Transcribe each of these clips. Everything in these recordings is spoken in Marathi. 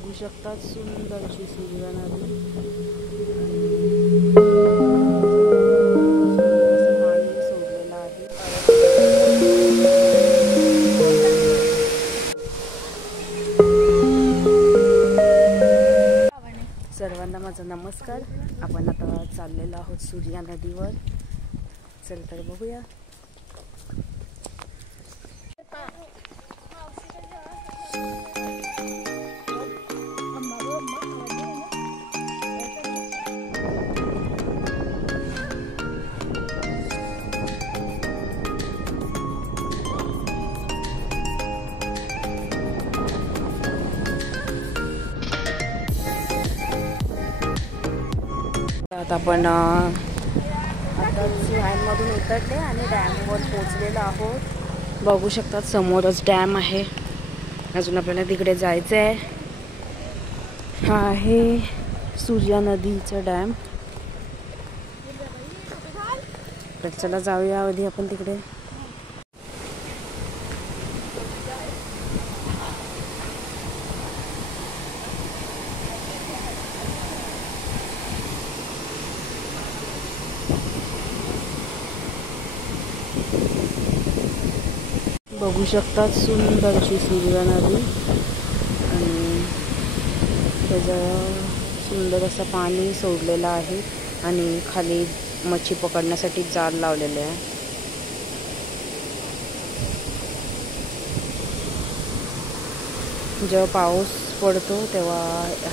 बघू शकता सुंदर अशी सूर्या नदी पाणी सोडलेलं आहे। सर्वांना माझा नमस्कार। आपण आता चाललेलो आहोत सूर्या नदीवर। चल तर बघूया। आता आपण व्हॅनमधून उतरले आणि डॅमवर पोहोचलेलो आहोत। बघू शकतात समोरच डॅम आहे। अजून आपल्याला तिकडे जायचं आहे। हा आहे सूर्या नदीचा डॅम। तर चला जाऊया आधी आपण तिकडे। बघू शकतात सुंदर अशी सूर्या नदी आणि त्याचं सुंदर असं पाणी सोडलेलं आहे आणि खाली मच्छी पकडण्यासाठी जाळ लावलेले आहे। जेव्हा पाऊस पडतो तेव्हा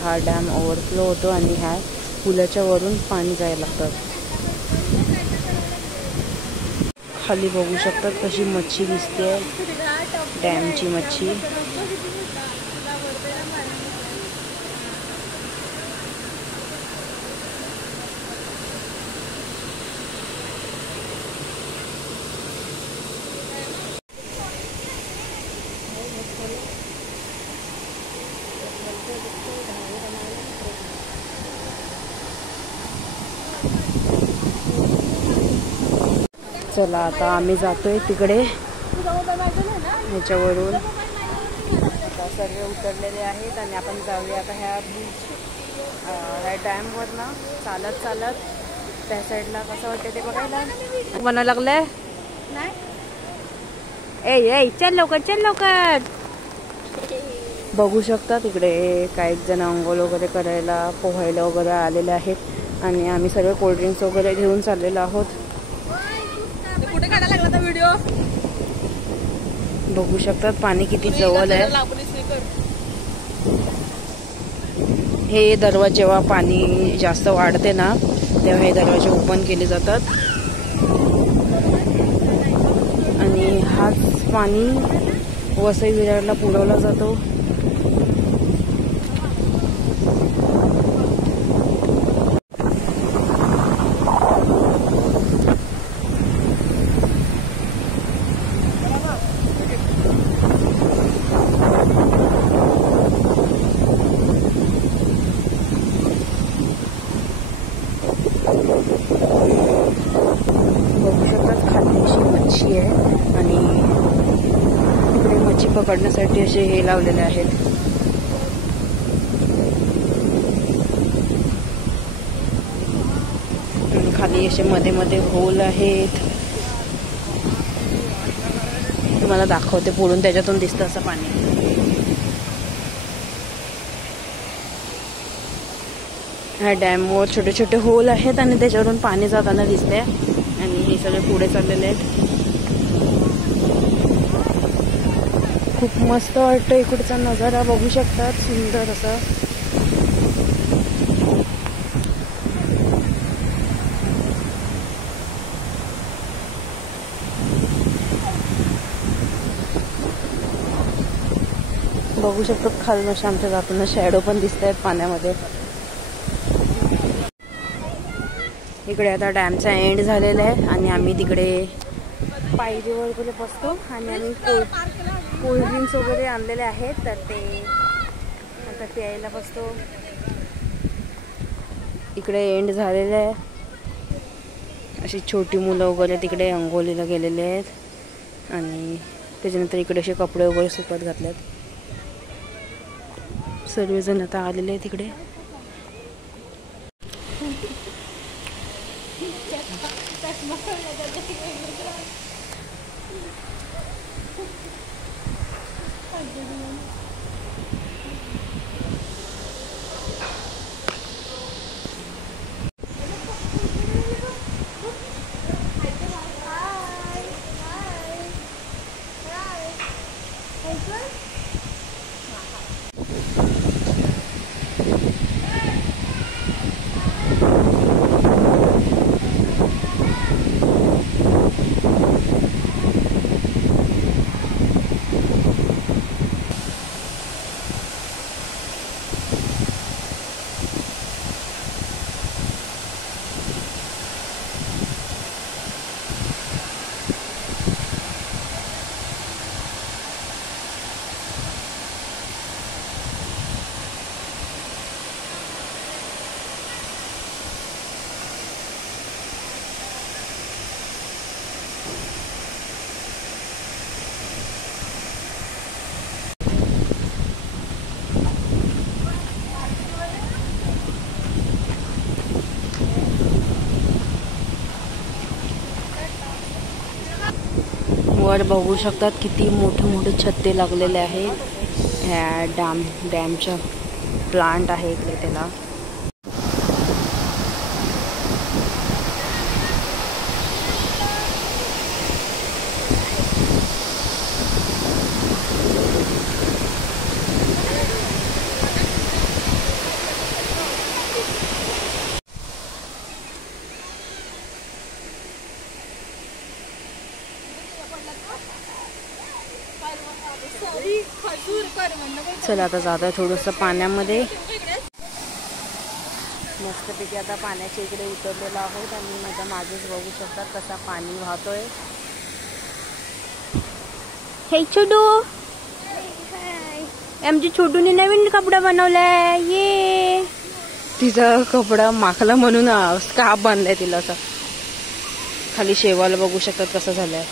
हा डॅम ओव्हरफ्लो होतो आणि ह्या पुलाच्या वरून पाणी जायला लागतं। खाली बघू शकतात कशी मच्छी दिसते, डॅमची मच्छी। चला आता आम्ही जातोय तिकडे ह्याच्यावरून। आता सर्व उतरलेले आहेत आणि आपण जाऊया आता ह्या बीच ह्या डॅमवरनं चालत चालत त्या साईडला कसं वाटतं ते बघायला। म्हणा लागलंय ए चल लवकर चल लवकर। बघू शकता तिकडे काही जण अंघोळ वगैरे करायला पोहायला वगैरे आलेले आहेत आणि आम्ही सर्व कोल्ड्रिंक्स वगैरे घेऊन चाललेलो आहोत। कुठे काढायला लागला व्हिडिओ बघू शकतात पाणी किती जवळ आहे। हे दरवाजे जेव्हा पाणी जास्त वाढते ना तेव्हा हे दरवाजे ओपन केले जातात आणि हाच पाणी वसई विरारला पुरवला जातो। बघू शकतात खाली अशी मच्छी आहे आणि तिकडे मच्छी पकडण्यासाठी असे हे लावलेले आहेत। आणि खाली असे मध्ये मध्ये होल आहेत। तुम्हाला दाखवते पुढून त्याच्यातून दिसतं असं पाणी। ह्या डॅमवर छोटे छोटे होल आहेत आणि त्याच्यावरून पाणी जाताना दिसते आणि हे सगळे पुढे चाललेले आहेत। खूप मस्त वाटतं इकडचा नजारा बघू शकतात सुंदर असं। बघू शकतात खालून अशा आमच्या जाताना शॅडो पण दिसत आहेत पाण्यामध्ये। इकडे आता डॅमचा एंड झालेला आहे आणि आम्ही तिकडे पायरीवर वगैरे बसतो आणि आम्ही कोल्ड्रिंक्स वगैरे आणलेले आहेत तर ते आता प्यायला बसतो। इकडे एंड झालेलं आहे। अशी छोटी मुलं वगैरे तिकडे अंघोळीला गेलेले आहेत आणि त्याच्यानंतर इकडे असे कपडे वगैरे सुकत घातलेत। सर्वजण आता आलेले आहे तिकडे. वर बघू शकतात किती मोठे मोठे छत्ते लागलेले आहेत. ह्या डॅमच्या प्लांट आहे इकडे त्याला. चला आता जात आहे थोडंसं पाण्यामध्ये. मस्तपैकी आता पाण्याच्या इकडे उतरलेलो आहोत आणि माझ्या मागेच बघू शकतात कसा पाणी वाहतोय. हे छोटू, आमची छोटूने नवीन कपडा बनवलाय. ये तिचा कपडा माखला म्हणून स्कार्फ बांधलाय तिला. असं खाली शेवाला बघू शकतात कसं झालंय.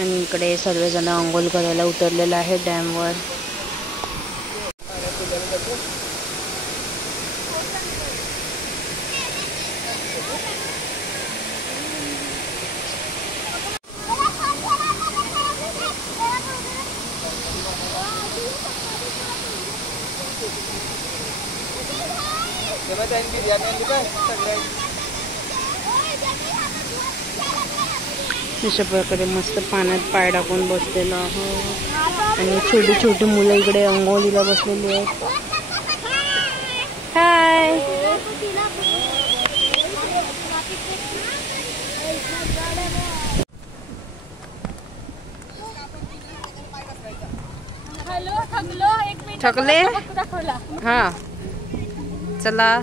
आणि इकडे सर्वजण अंघोळ करायला उतरलेला आहे डॅमवर. अशा प्रकारे मस्त पाण्यात पाय टाकून बसलेलो आहोत आणि छोटी छोटी मुलं इकडे अंघोळीला बसलेली आहेत. हाय, थकले? हा चला.